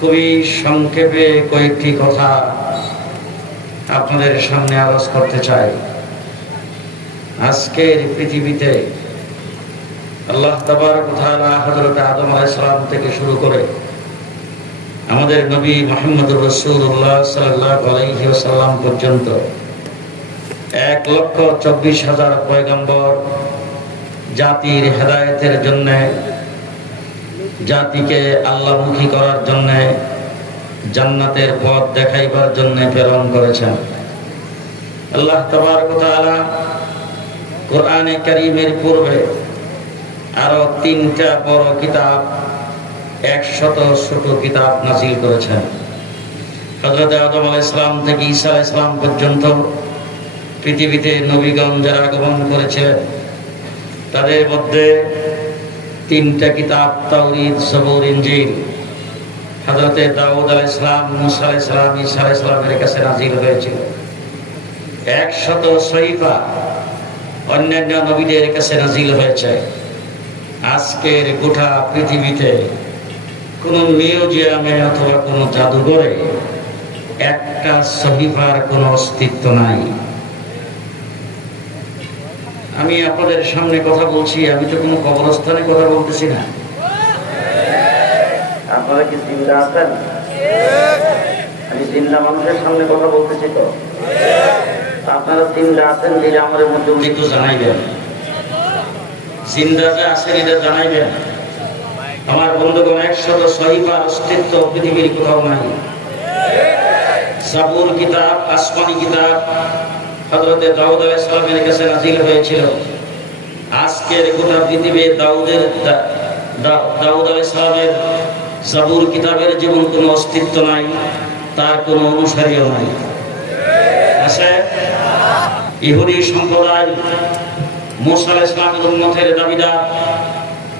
খুবই সংক্ষেপে কয়েকটি কথা আপনাদের সামনে আলোচ করতে চাই। আজকের পৃথিবীতে আল্লাহ কথা হজরত আদম আলাইসালাম থেকে শুরু করে আমাদের নবী মোহাম্মদ রসুল্লাহ সাল্লাহ পর্যন্ত এক লক্ষ চব্বিশ হাজার পয়গম্বর জাতির হেদায়তের জন্য জাতিকে আল্লাহমুখী করার জন্য জান্নাতের পথ দেখাইবার জন্য প্রেরণ করেছেন। আল্লাহ তাআলা কোরআনে কারীমের পূর্বে আরও তিনটা বড় কিতাব, একশত ছোট কিতাব নাজিল করেছেন। হজরত আদম আলাহ ইসলাম থেকে ঈসা আলাহ ইসলাম পর্যন্ত পৃথিবীতে নবীগণ যারা আগমন করেছিলেন তাদের মধ্যে তিনটা কিতাব তাওরিদ সবর ইঞ্জিল হজরতে দাউদ আলাহ ইসলাম মুসা আলাহ ইসলাম ঈসা আলাহ ইসলামের কাছে নাজিল হয়েছিল। একশত সহিফা অন্যান্য নবীদের কাছে নাজিল হয়েছে। আজকের গোটা পৃথিবীতে কোনো মিউজিয়ামে অথবা কোনো জাদুঘরে একটা সহিফার কোনো অস্তিত্ব নাই। আমি আপনাদের সামনে কথা বলছি আমি তো কোনো কবরস্থানে কথা বলতেছি না। আপনারা কি জিন্দা আছেন? আমি জিন্দা মানুষের সামনে কথা বলতেছি তো। আপনারা জিন্দা আছেন আমাদের মধ্যে উনি একটু জানাইবেন। জিন্দা যে আছেন এটা জানাইবেন। আমার বন্ধুগণ একশত সহিবার অস্তিত্ব পৃথিবীর কোথাও নাই। সাবুর কিতাব আসমানি কিতাব হজরতে দাউদ আলাইহিস সালামের কাছে নাজিল হয়েছিল। আজকের গোটা পৃথিবী দাউদের দাউদ আলাইহিস সালামের সাবুর কিতাবের যেমন কোনো অস্তিত্ব নাই, তার কোনো অনুসারীও নাই। আছে ইহুদি সম্প্রদায় মুসা আলাইহিস সালামের উম্মতের দাবিদার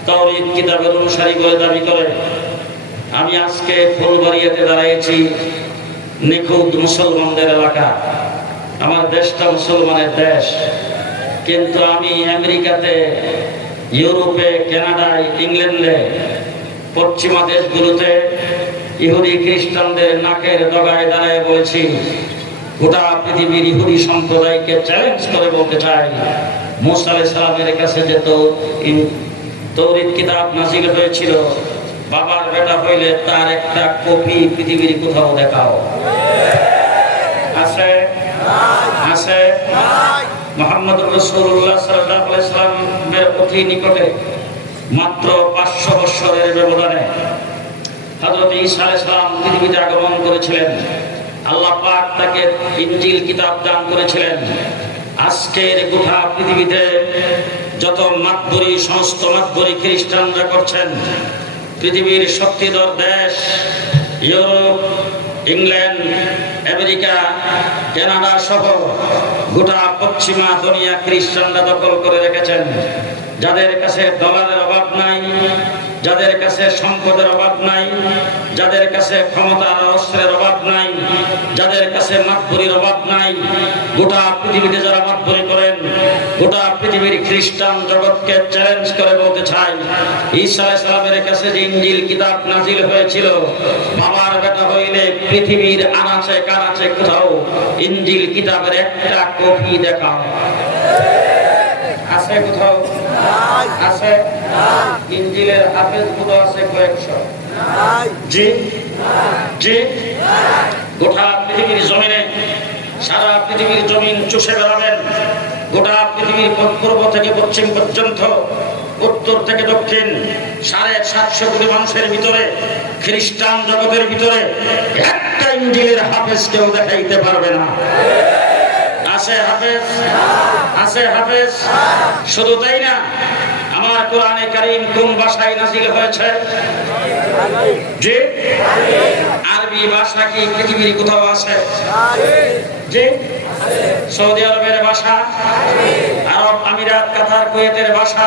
তাওরীত কিতাবের অনুসারী বলে দাবি করে, আমি আজকে ফুলবাড়িয়াতে দাঁড়িয়েছি, নিখুঁত মুসলমানদের এলাকা। আমার দেশটা মুসলমানের দেশ। কিন্তু আমি আমেরিকাতে, ইউরোপে, কানাডায়, ইংল্যান্ডে, পশ্চিমা দেশগুলোতে ইহুদি খ্রিস্টানদের নাকের দগায় দাঁড়ায় বলছি, গোটা পৃথিবীর ইহুদি সম্প্রদায়কে চ্যালেঞ্জ করে বলতে চাই। মুসা আলাইহিস সালামের কাছে যে তো তৌরিত কিতাব নাজিল হয়েছিল, বাবার বেটা হইলে তার একটা কপি পৃথিবীর কোথাও দেখাও। মোহাম্মদ রসুল্লাহ সাল্লাহ আলাইসালামের অতি নিকটে মাত্র পাঁচশো বৎসরের ব্যবধানে হজরত ঈসা আলাইসালাম পৃথিবীতে আগমন করেছিলেন। আল্লাহ পাক তাকে ইঞ্জিল কিতাব দান করেছিলেন। আজকের গোটা পৃথিবীতে যত মাতবরি, সমস্ত মাতবরি খ্রিস্টানরা করছেন। পৃথিবীর শক্তিধর দেশ, ইউরোপ, ইংল্যান্ড আমেরিকা, কানাডা সহ গোটা পশ্চিমা দুনিয়া খ্রিস্টানরা দখল করে রেখেছেন। যাদের কাছে ডলারের অভাব নাই, যাদের কাছে সম্পদের অভাব নাই, যাদের কাছে ক্ষমতার অস্ত্রের অভাব নাই যাদের কাছে মাতবরির অভাব নাই, গোটা পৃথিবীতে যারা মাতবরি করেন, গোটা পৃথিবীর খ্রিস্টান জগৎকে চ্যালেঞ্জ করে বলতে চাই, ঈসা আলাইহিস সালামের কাছে যে ইঞ্জিল কিতাব নাজিল হয়েছিল, বাবার বেটা হইলে পৃথিবীর আনাচে কানাচে কোথাও ইঞ্জিল কিতাবের একটা কপি দেখাও আছে কোথাও? আছে? ইঞ্জিলের হাফেজগুলো আছে কয়েকশো? জি? জি? গোটা পৃথিবীর জমিনে, সারা পৃথিবীর জমিন চষে বেড়াবেন। গোটা পৃথিবীর পূর্ব থেকে পশ্চিম পর্যন্ত, উত্তর থেকে দক্ষিণ, সাড়ে সাতশো কোটি মানুষের ভিতরে, খ্রিস্টান জগতের ভিতরে একটা ইঞ্জিলের হাফেজ কেউ দেখাইতে পারবে না। আছে হাফেজ? আছে হাফেজ? শুধু তাই না আমার কোরআনে কারিম কোন ভাষায় নাজিল হয়েছে? যে আরবি ভাষা কি পৃথিবীর কোথাও আছে? যে সৌদি আরবের ভাষা? আরব আমিরাত, কাতার, কুয়েতের ভাষা?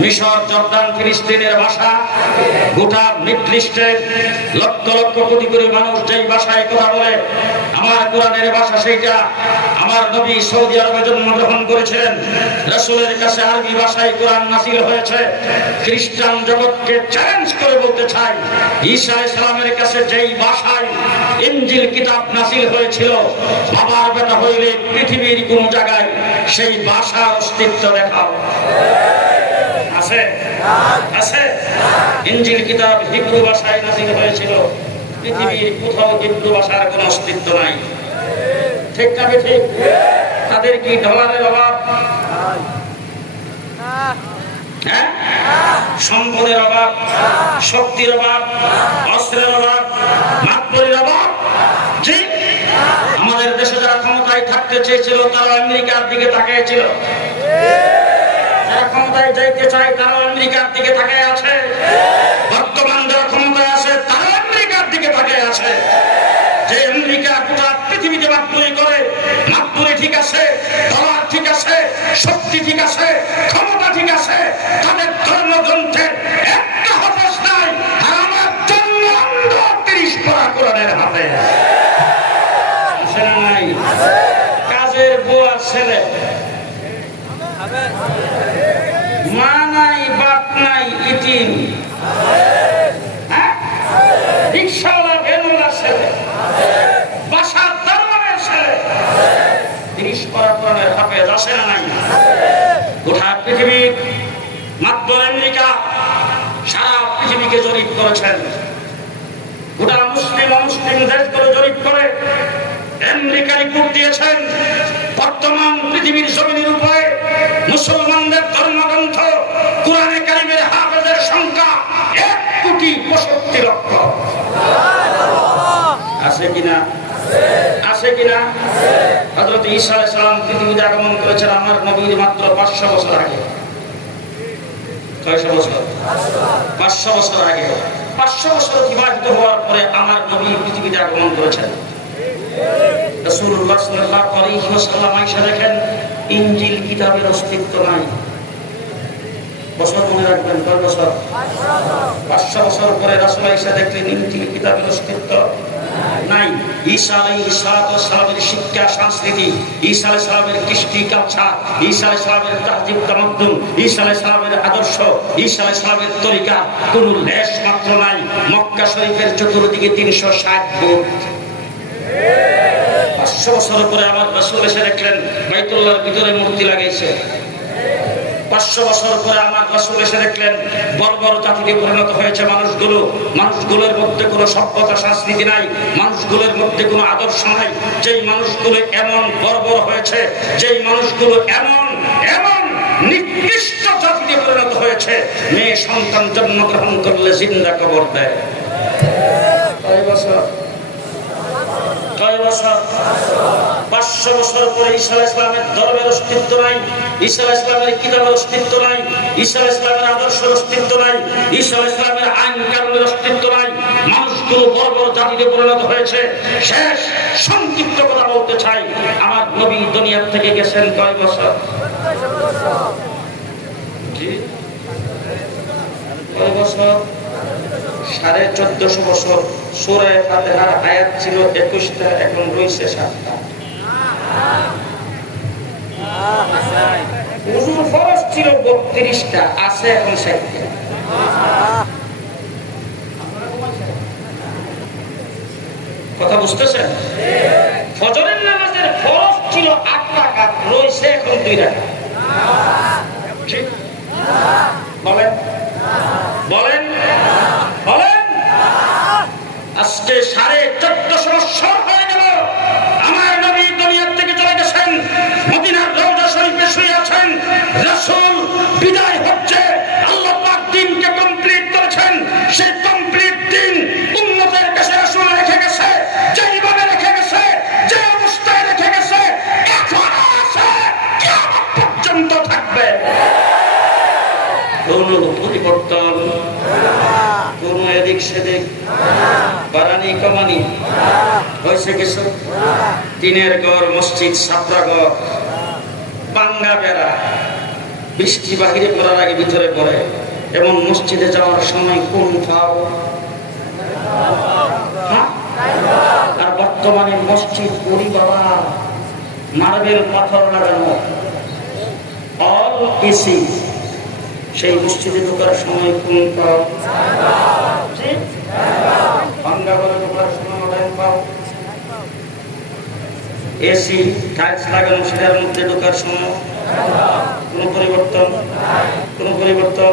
মিশর, জর্দান, ফিলিস্তিনের ভাষা? গোটা মিডল ইস্টের লক্ষ লক্ষ কোটি কোটি মানুষ যেই ভাষায় কথা বলে আমার কোরআনের ভাষা সেইটা আমার নবী সৌদি আরবে জন্মগ্রহণ করেছিলেন। রসুলের কাছে আরবি ভাষায় কোরআন নাসিল হয়েছে। খ্রিস্টান জগৎকে চ্যালেঞ্জ করে বলতে চাই, ঈসা ইসলামের কাছে যেই ভাষায় ইঞ্জিল কিতাব নাসিল হয়েছিল, বাবার বেটা হইলে পৃথিবীর কোন জায়গায় সেই ভাষার অস্তিত্ব দেখাও। আছে? আছে? ইঞ্জিল কিতাব হিব্রু ভাষায় নাসিল হয়েছিল। পৃথিবীর কোথাও হিব্রু ভাষার অস্তিত্ব নাই। ঠিক ঠিক তাদের কি অভাব? হ্যাঁ? সম্পদের অভাব, শক্তির অভাব, অস্ত্রের অভাব অভাব? জি? আমাদের দেশে যারা ক্ষমতায় থাকতে চেয়েছিল তারা আমেরিকার দিকে তাকিয়েছিল যারা ক্ষমতায় যাইতে চায় তারা আমেরিকার দিকে তাকিয়ে আছে। বর্তমান যারা ক্ষমতায় আছে তারা আমেরিকার দিকে তাকিয়ে আছে যে আমেরিকা গোটা পৃথিবীতে মাতবরি করে মাতবরি ঠিক আছে ডলার ঠিক আছে শক্তি ঠিক আছে, ক্ষমতা ঠিক আছে, তাদের ধর্মগ্রন্থের একটা হতাশ নাই, আর আমার জন্য তিরিশ পড়া কোরআনের হাতে। মা নাই, বাপ নাই, ইতিম হ্যাঁ? রিক্সাওয়ালা ভ্যানওয়ালা ছেলে বাসার দরবারের ছেলে তিরিশ পারা কোরআনের হাফেজ আছে না নাই গোটা পৃথিবী মাত্র আমেরিকা, সারা পৃথিবীকে জরিপ করেছেন গোটা মুসলিম অমুসলিম দেশগুলো জরিপ করে আমেরিকা রিপোর্ট দিয়েছেন বর্তমান পৃথিবীর জমিনের উপরে মুসলমানদের ধর্মগ্রন্থ, কোরআনে কারিমের হাফেজের সংখ্যা এক কোটি পঁয়ষট্টি লক্ষ। আছে কিনা? আছে কিনা? হজরত আলাইহিস সালাম পৃথিবীতে আগমন করেছেন আমার নবীর মাত্র পাঁচশো বছর আগে। পাঁচশো বছর পরে কিতাবের অস্তিত্ব নাই। বছর পাঁচশো বছর। পরে রাসূল দেখলেন, ইনজিল কিতাবের অস্তিত্ব। নাই। সালাতু সালামের শিক্ষা, সংস্কৃতি আলাইহিস সালামের কৃষ্টি আলাইহিস সালামের তাহজিব তামাদ্দুন আলাইহিস সালামের আদর্শ আলাইহিস সালামের তরিকা, কোনো লেশ মাত্র নাই। মক্কা শরীফের চতুর্দিকে তিনশো ষাট ফুট পাঁচশো বছর পরে আমার রসুল এসে দেখলেন, বাইতুল্লাহর ভিতরে মূর্তি লাগাইছে। পাঁচশো বছর পরে আমার রসুল এসে দেখলেন, বড় বড় জাতিতে পরিণত হয়েছে মানুষগুলো। মানুষগুলোর মধ্যে কোনো সভ্যতা, সংস্কৃতি নাই, মানুষগুলোর মধ্যে কোনো আদর্শ নাই। যেই মানুষগুলো এমন বড় হয়েছে, যেই মানুষগুলো এমন এমন নিকৃষ্ট জাতিতে পরিণত হয়েছে, মেয়ে সন্তান জন্মগ্রহণ করলে জিন্দা কবর দেয়। কয় বছর? কয় বছর? পাঁচশো বছর পরে আলাইহিস ইসলামের ধর্মের অস্তিত্ব নাই আলাইহিস ইসলামের কিতাবের অস্তিত্ব নাই আলাইহিস ইসলামের আদর্শের অস্তিত্ব নাই আলাইহিস ইসলামের আইন কানুনের অস্তিত্ব নাই। মানুষগুলো বড় বড় জাতিতে পরিণত হয়েছে। শেষ সংক্ষিপ্ত কথা বলতে চাই, আমার নবী দুনিয়ার থেকে গেছেন কয় বছর? কয় বছর? সাড়ে চোদ্দশো বছর। সুরে ফাতেহার আয়াত ছিল একুশটা, এখন রয়েছে সাতটা। ফরজ ছিল বত্রিশটা, আছে এখন কথা বুঝতেছেন? ফজরের নামাজের ফরজ ছিল আট টাকা রয়েছে এখন দুই ঠিক? বলেন? বলেন? বলেন? আজকে সাড়ে চোদ্দশো বছর বাড়ানি কমানি। হয়েছে কিছু দিনের ঘর মসজিদ সাতটা ঘর বাঙ্গা বেড়া। বৃষ্টি বাহিরে পড়ার আগে ভিতরে পড়ে। এবং মসজিদে যাওয়ার সময় কোন ফাও হ্যাঁ? আর বর্তমানে মসজিদ গরি বাবা, মার্বেল পাথর লাগানো। অল এসি সেই মসজিদে ঢোকার সময় কোন পাও। এসি, টাইলস লাগানো সেটার মধ্যে ঢোকার সময়। পরিবর্তন? পরিবর্তন?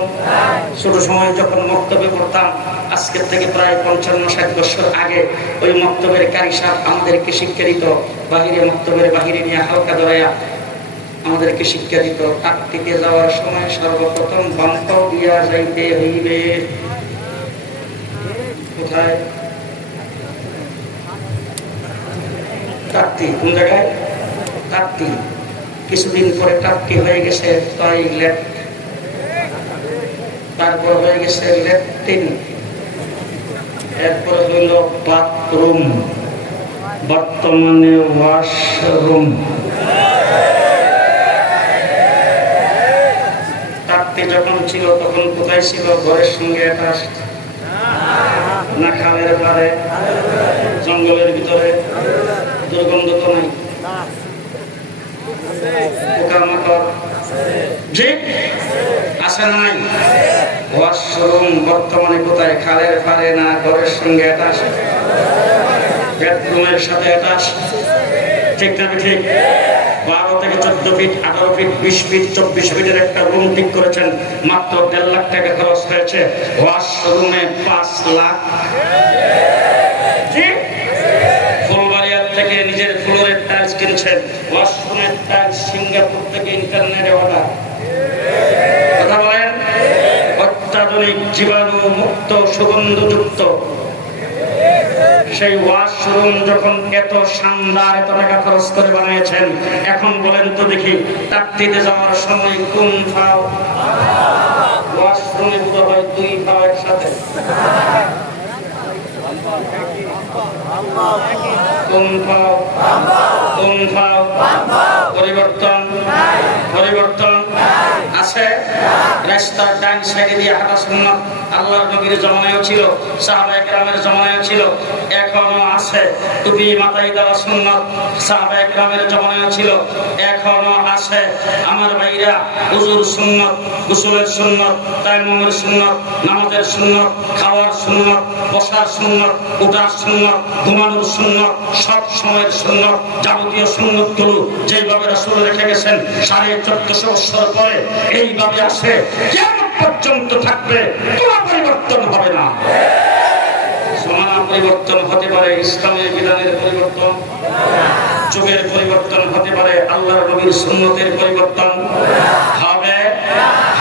ছোট সময় যখন মক্তব্যে পড়তাম, আজকের থেকে প্রায় পঞ্চান্ন, ষাট বছর আগে ওই কারি সাহেব আমাদেরকে শিক্ষা দিত। বাহিরে মক্তবের বাহিরে নিয়ে হালকা দরাইয়া আমাদেরকে শিক্ষা দিত। টাকটিতে যাওয়ার সময় সর্বপ্রথম বাম্প দিয়া যাইতে হইবে। কোথায়? টাকটি কোন জায়গায়? টাকটি কিছুদিন পরে টাকটি হয়ে গেছে টয়লেট তারপর হয়ে গেছে ল্যাট্রিন এরপরে হইল বাথরুম। বর্তমানে ওয়াশরুম। টাকটি যখন ছিল তখন কোথায় ছিল? ঘরের সঙ্গে এটা না খালের পারে জঙ্গলের ভিতরে দুর্গন্ধ তো নাই পোকামাকড় জি আছে নাই? ওয়াশরুম বর্তমানে কোথায়? খালের পারে না ঘরের সঙ্গে অ্যাটাচ বেডরুমের সাথে অ্যাটাচ ঠিক না ঠিক? বারো থেকে চোদ্দ ফিট আঠারো ফিট বিশ ফিট চব্বিশ ফিটের একটা রুম ঠিক করেছেন। মাত্র দেড় লাখ টাকা খরচ হয়েছে। ওয়াশরুমে পাঁচ লাখ। থেকে নিজের ফ্লোরের টাইলস কিনছেন। ওয়াশরুমের টাইলস সিঙ্গাপুর থেকে ইন্টারনেটে অর্ডার কথা বলেন অত্যাধুনিক জীবাণু মুক্ত সুগন্ধযুক্ত। সেই ওয়াশরুম যখন এত শানদার, এত টাকা খরচ করে বানিয়েছেন, এখন বলেন তো দেখি তাকতিতে যাওয়ার সময় কোন ফাও ওয়াশরুমে পুরো হয় দুই ফাও একসাথে। পরিবর্তন। পরিবর্তন। রাস্তার ডান সাইডে দিয়ে হাঁটা সুন্নত আল্লাহর নবীর জমানায়ও ছিল সাহাবা একরামের জমানায়ও ছিল, এখনও আছে। টুপি মাথায় দেওয়া সুন্নত সাহাবা একরামের জমানায়ও ছিল, এখনও আছে। আমার ভাইরা উজুর সুন্নত, গোসলের সুন্নত, তাইমুমের সুন্নত, নামাজের সুন্নত, খাওয়ার সুন্নত, বসার সুন্নত ওঠার সুন্নত, ঘুমানোর সুন্নত, সব সময়ের সুন্নত, যাবতীয় সুন্নতগুলো যেইভাবে রাসূল রেখে গেছেন, সাড়ে চোদ্দশো বছর পরে এইভাবে আসে কেমন পর্যন্ত থাকবে, কোনো পরিবর্তন হবে না। সমানা পরিবর্তন হতে পারে, ইসলামের বিধানের পরিবর্তন? যুগের পরিবর্তন হতে পারে, আল্লাহর নবীর সুন্নতের পরিবর্তন। হবে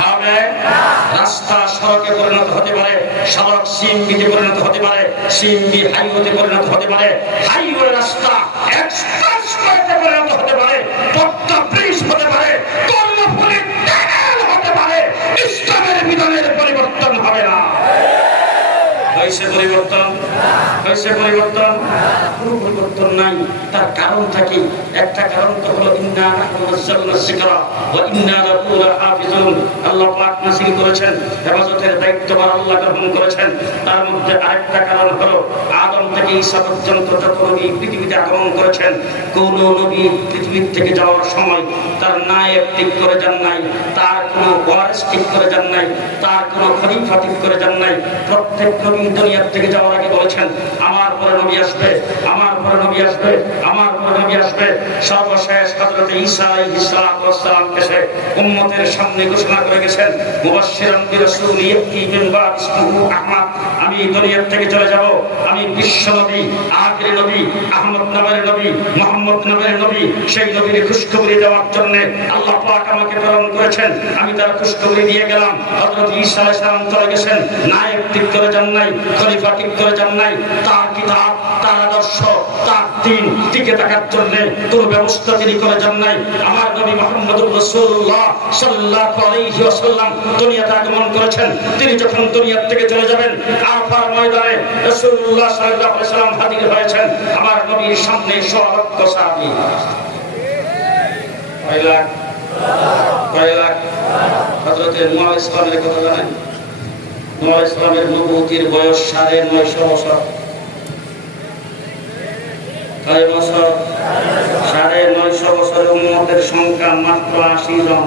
হবে রাস্তা সড়কে পরিণত হতে পারে, সড়ক সিএমবিতে পরিণত হতে পারে সিএমবি হাইওয়েতে পরিণত হতে পারে, হাইওয়ে রাস্তা পরিণত হতে পারে পরিবর্তন না। পরিবর্তন? হয়েছে পরিবর্তন, কোনো পরিবর্তন নাই। তার কারণ থাকি, একটা কারণ তো হলো পৃথিবীতে করেছেন, কোন নবী পৃথিবীর থেকে যাওয়ার সময় তার ঠিক করে যান নাই, তার কোনো ঠিক করে যান নাই, তার কোনো করে যান নাই। প্রত্যেক নবী দুনিয়ার থেকে যাওয়ার আগে বলেছেন আমার পরে নবী আসবে, আমার পরে নবী আসবে, আমার পরে নবী আসবে। সর্বশেষ হযরত ঈসা আলাইহিস সালাম এসে উম্মতের সামনে ঘোষণা করে গেছেন, মুবাশশিরান বিরাসূল ইয়াতি মিন বাদ ইসমুহু আহমদ। আমি দুনিয়ার থেকে চলে যাব, আমি বিশ্ব নবী, আখির নবী, আহমদ নামের নবী, মোহাম্মদ নামের নবী, সেই নবীর খুশখবরি দেওয়ার জন্য আল্লাহ পাক আমাকে প্রেরণ করেছেন। আমি তার খুশখবরি দিয়ে গেলাম। হযরত ঈসা আলাইহিস সালাম চলে গেছেন। নায়ক ঠিক করে যান নাই, খলিফা ঠিক করে যান নাই। তার কিতাব, তার আদর্শ, তার দিন টিকে থাকার জন্য কোনো ব্যবস্থা তিনি করে যান নাই। আমার নবী মোহাম্মদ আলাইহি ওয়াসাল্লাম দুনিয়াতে আগমন করেছেন। তিনি যখন থেকে চলে যাবেন ময়দানে হাজির হয়েছেন। আমার নবীর সামনে ইসলামের কথা জানেন? ইসলামের নবুতির বয়স সাড়ে নয়শো বছর। কয় বছর, সাড়ে নয়শো বছর উন্মতের সংখ্যা মাত্র আশি জন।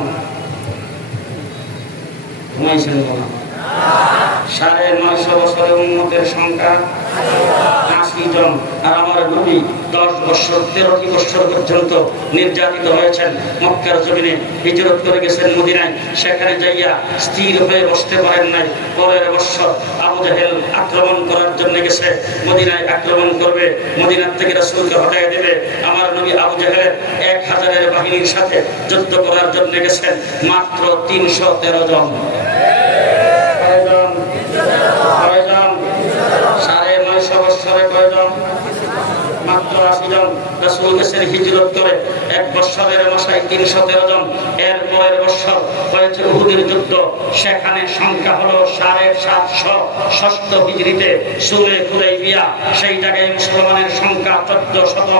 সাড়ে নয়শো বছর উন্মতের সংখ্যা জন, আর আমার নবী দশ বছর, তেরোটি বছর পর্যন্ত নির্যাতিত হয়েছেন মক্কার জমিনে হিজরত করে গেছেন মদিনায়। সেখানে যাইয়া স্থির হয়ে বসতে পারেন নাই। পরের বছর আবু জাহেল আক্রমণ করার জন্য গেছে। মদিনায় আক্রমণ করবে। মদিনার থেকে রাসূলকে হটাই দেবে। আমার নবী আবু জাহেলের এক হাজারের বাহিনীর সাথে যুদ্ধ করার জন্য গেছেন মাত্র তিনশো তেরো জন কয়জন? কয়জন? সাড়ে নয়শো বছরে কয়জন মাত্র আশি জন রাসূল গেছেন হিজরত করে। এক বছরের মাসায় তিনশো তেরো জন। এর পরের বছর হয়েছে উহুদের যুদ্ধ। সেখানে সংখ্যা হলো সাড়ে সাতশো ষষ্ঠ হিজড়িতে সুরে খুদাই বিয়া সেই জায়গায় মুসলমানের সংখ্যা চোদ্দ শত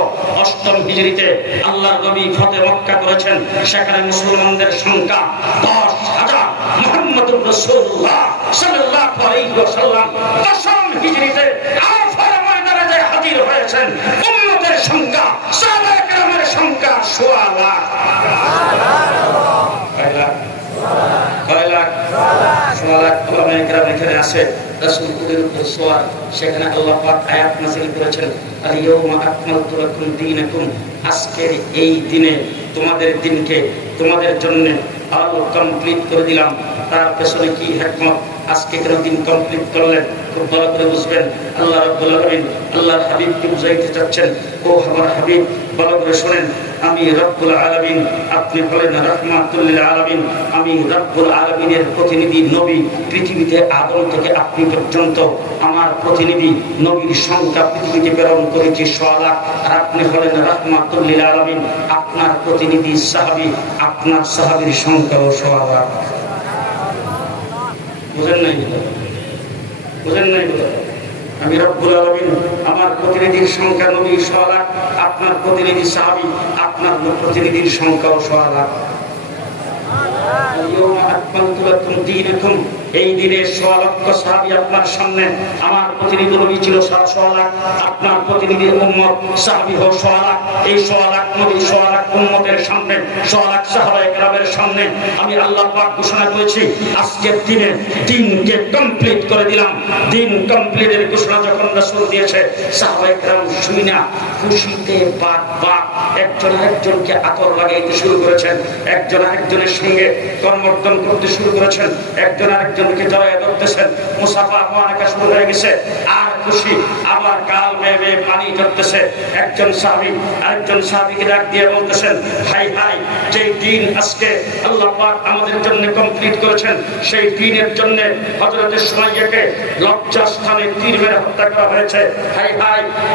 অষ্টম হিজড়িতে আল্লাহর নবী ফতে মক্কা করেছেন। সেখানে মুসলমানদের সংখ্যা দশ হাজার। মোহাম্মদুর রাসূলুল্লাহ সাল্লাল্লাহু আলাইহি ওয়াসাল্লাম। দশম হিজরিতে আরাফার ময়দানে যে হাজির হয়েছেন সংখ্যা সাহাবায়ে কেরামের সংখ্যা সোয়া লাখ। আজকের এই দিনে তোমাদের দিনকে, তোমাদের জন্য আরও কমপ্লিট করে দিলাম। তার পেছনে কি হেকমত? আজকে কেন দিন কমপ্লিট করলেন? খুব ভালো করে বুঝবেন। আল্লাহ রাব্বুল আলামিন আল্লাহর হাবিবকে বুঝাইতে চাচ্ছেন। ও আমার হাবিব, ভালো করে শোনেন। আমি রব্বুল আলামিন, আপনি বলেন রহমাতুল্লিল আলামিন। আমি রব্বুল আলামিনের প্রতিনিধি, নবী। পৃথিবীতে আদম থেকে আপনি পর্যন্ত আমার প্রতিনিধি, নবীর সংখ্যা পৃথিবীতে প্রেরণ করেছি সোয়ালাক আর আপনি হলেন রহমাতুল্লিল আলামিন, আপনার প্রতিনিধি সাহাবী। আপনার সাহাবীর সংখ্যাও সোয়ালাক বুঝেন নাই? বুঝেন নাই বোধ হয়? আমি রব্বুল আলামিন আমার প্রতিনিধির সংখ্যা নবী সোয়ালাক আপনার প্রতিনিধি সাহাবী আপনার প্রতিনিধির সংখ্যাও সোয়ালাক اليوم أكملت لكم دينكم এই দিনে সোয়া লক্ষ সাহাবি আপনার সামনে, আমার প্রতিনিধি নবী ছিল সোয়া লাখ, আপনার প্রতিনিধি উম্মত সাহাবি হোক সোয়া লাখ। এই সোয়া লাখ নবী, সোয়া লাখ উম্মতের সামনে, সোয়া লাখ সাহাবায়ে কেরামের সামনে আমি আল্লাহ পাক ঘোষণা করেছি আজকের দিনে দিনকে কমপ্লিট করে দিলাম। দিন কমপ্লিটের ঘোষণা যখন রাসূল দিয়েছে, সাহাবায়ে কেরাম শুই না, খুশিতে বাক বাক একজন আরেকজনকে আতর লাগাইতে শুরু করেছেন, একজন আরেকজনের সঙ্গে কর্মর্দন করতে শুরু করেছেন, একজন ধরতেছেন। মুসাফা শুরু হয়ে গেছে। আর খুশি বেয়ে পানি ধরতেছে একজন আরেকজন ডাক দিয়ে বলতেছেন যে দিন আজকে আল্লাহ পাক আমাদের জন্য কমপ্লিট করেছেন, সেই দিনের জন্য হজরতের লজ্জা স্থানে তীর মেরে হত্যা করা হয়েছে।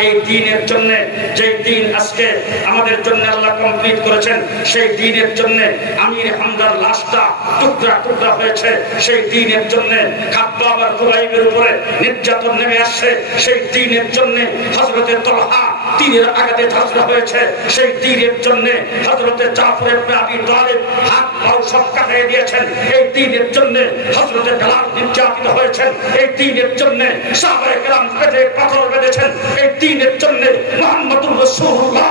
এই দিনের জন্য যে দিন আজকে আমাদের জন্য আল্লাহ কমপ্লিট করেছেন, সেই দিনের জন্য আমির হামদার লাশটা টুকরা টুকরা হয়েছে। সেই দিনের জন্য খাদ্য আবার কুরাইবের উপরে নির্যাতন নেমে আসছে। সেই দিনের জন্য হজরতের তলহা তীরের আঘাতে ঝাঁঝরা হয়েছে। সেই তীরের জন্য হজরতের জাফরের আবি তালেব হাত পাও সব কাটিয়ে দিয়েছেন। এই দিনের জন্য হজরতের বেলাল নির্যাতিত হয়েছেন। এই দিনের জন্য সাহাবায়ে কেরাম পেটে পাথর বেঁধেছেন। এই দিনের জন্য মুহাম্মদুর রাসূলুল্লাহ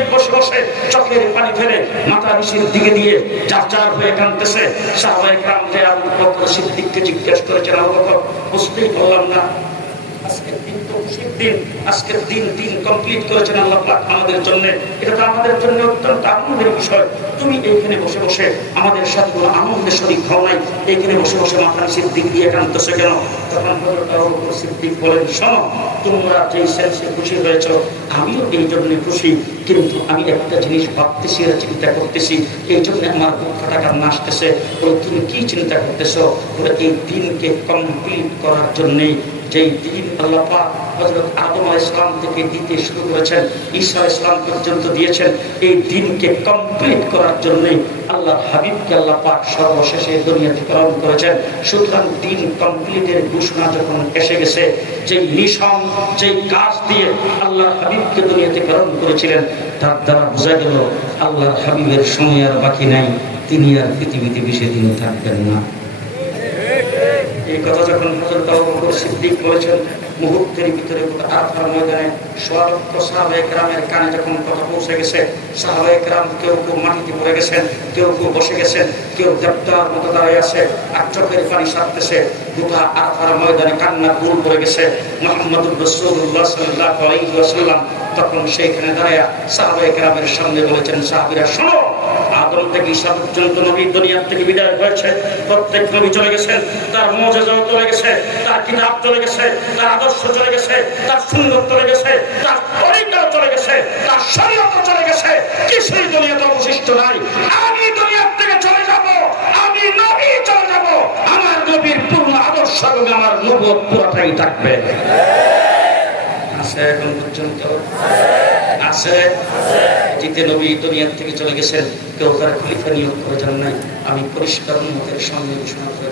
বসে বসে চোখের পানি ফেলে মাথা নিচের দিকে দিয়ে চার চার হয়ে কাঁদতেছে, সাহাবায়ে কেরাম যে আবু বকর জিজ্ঞেস করেছেন, আবু বকর বুঝতেই পারলাম না আজকের দিন তো খুশির দিন, আজকের দিন দিন কমপ্লিট করেছেন আল্লাহ পাক আমাদের জন্য। এটা তো আমাদের জন্য অত্যন্ত আনন্দের বিষয়। তুমি এইখানে বসে বসে আমাদের সাথে কোনো আনন্দের শরীর খাও নাই। এইখানে বসে বসে মাথা নিচের দিক দিয়ে কাঁদতেছে কেন? তখন সিদ্দিক বলেন, শোনো, তোমরা যেই সেন্সে খুশি হয়েছ, আমিও এই জন্য খুশি। কিন্তু আমি একটা জিনিস ভাবতেছি আর চিন্তা করতেছি। এই জন্য আমার বুক ফাটা কান্না আসতেছে ওই তুমি কি চিন্তা করতেছো? ওরা এই দিনকে কমপ্লিট করার জন্যেই যেই দিন আল্লাহ পাক হজরত ঘোষণা যখন এসে গেছে যে মিশন যে কাজ দিয়ে আল্লাহ হাবিবকে দুনিয়াতে প্রেরণ করেছিলেন, তার দ্বারা বোঝা গেল আল্লাহর হাবিবের সময় আর বাকি নাই। তিনি আর পৃথিবীতে বেশি দিন থাকবেন না। এই কথা যখন বকর সিদ্দিক বলেছেন মুহূর্তের ভিতরে আরফার ময়দানে সোয়া লক্ষ কেরামের কানে যখন কথা পৌঁছে গেছে, সাহাবায়ে কেরাম কেউ কেউ মাটিতে পড়ে গেছেন, কেউ কেউ বসে গেছেন, কেউ দেবতার মতো দাঁড়িয়ে আছে আর চোখের পানি সারতেছে। গোটা আরফার ময়দানে কান্না পুল পড়ে গেছে। মোহাম্মদুর রসুল্লাহ সাল্লাহ আলাইহি তখন সেইখানে দাঁড়ায় সাহাবায়ে কেরামের সামনে বলেছেন, সাহাবীরা, শোনো, আদম থেকে ঈসা পর্যন্ত নবী দুনিয়ার থেকে বিদায় হয়েছে। প্রত্যেক নবী চলে গেছেন, তার মজেজাও চলে গেছে, তার কিতাব চলে গেছে, তার আদর্শ চলে গেছে, তার সুন্দর চলে গেছে, তার চলে গেছে, তার চলে গেছে। কিছুই দুনিয়াতে অবশিষ্ট নাই। আমি দুনিয়ার থেকে চলে যাব, আমি নবী চলে যাব। আমার নবীর পূর্ণ আদর্শ এবং আমার পুরোটাই থাকবে। আছে এখন পর্যন্ত? আছে? নবী দুনিয়ার থেকে চলে গেছেন, কেউ তার খলিফা নিয়োগ করে যান নাই। আমি পরিষ্কার উন্মতের সামনে ঘোষণা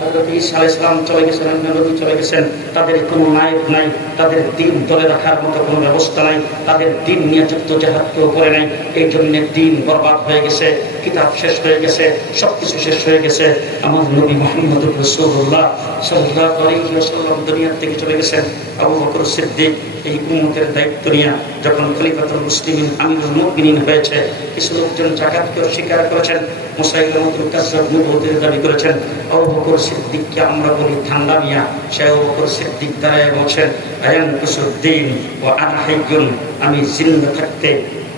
হযরত ঈসা চলে গেছেন অন্য চলে গেছেন। তাদের কোনো নায়ক নাই, তাদের দিন দলে রাখার মতো কোনো ব্যবস্থা নাই, তাদের দিন নিয়ে যুক্ত জাহাজ কেউ করে নাই, এই জন্য দিন বরবাদ হয়ে গেছে। কিতাব শেষ হয়ে গেছে, সবকিছু শেষ হয়ে গেছে। আমার নবী মোহাম্মদ রসুল্লাহ আলাইহি দুনিয়ার থেকে চলে গেছেন। আবু বকর সিদ্দিক এই উম্মতের দায়িত্ব নিয়ে যখন খলিফাতুল মুসলিমিন আমিরুল মুমিনিন হয়েছে, কিছু লোকজন জাকাতকে অস্বীকার করেছেন মুসাইলামতুল কাজ্জাব নবুয়তের দাবি করেছেন, আবু বকর সিদ্দিককে আমরা বলি ঠান্ডা মিয়া। সে আবু বকর সিদ্দিক দাঁড়ায় বলছেন, আয়ান কুসুদ্দিন ও আনা আমি জিন্দা থাকতে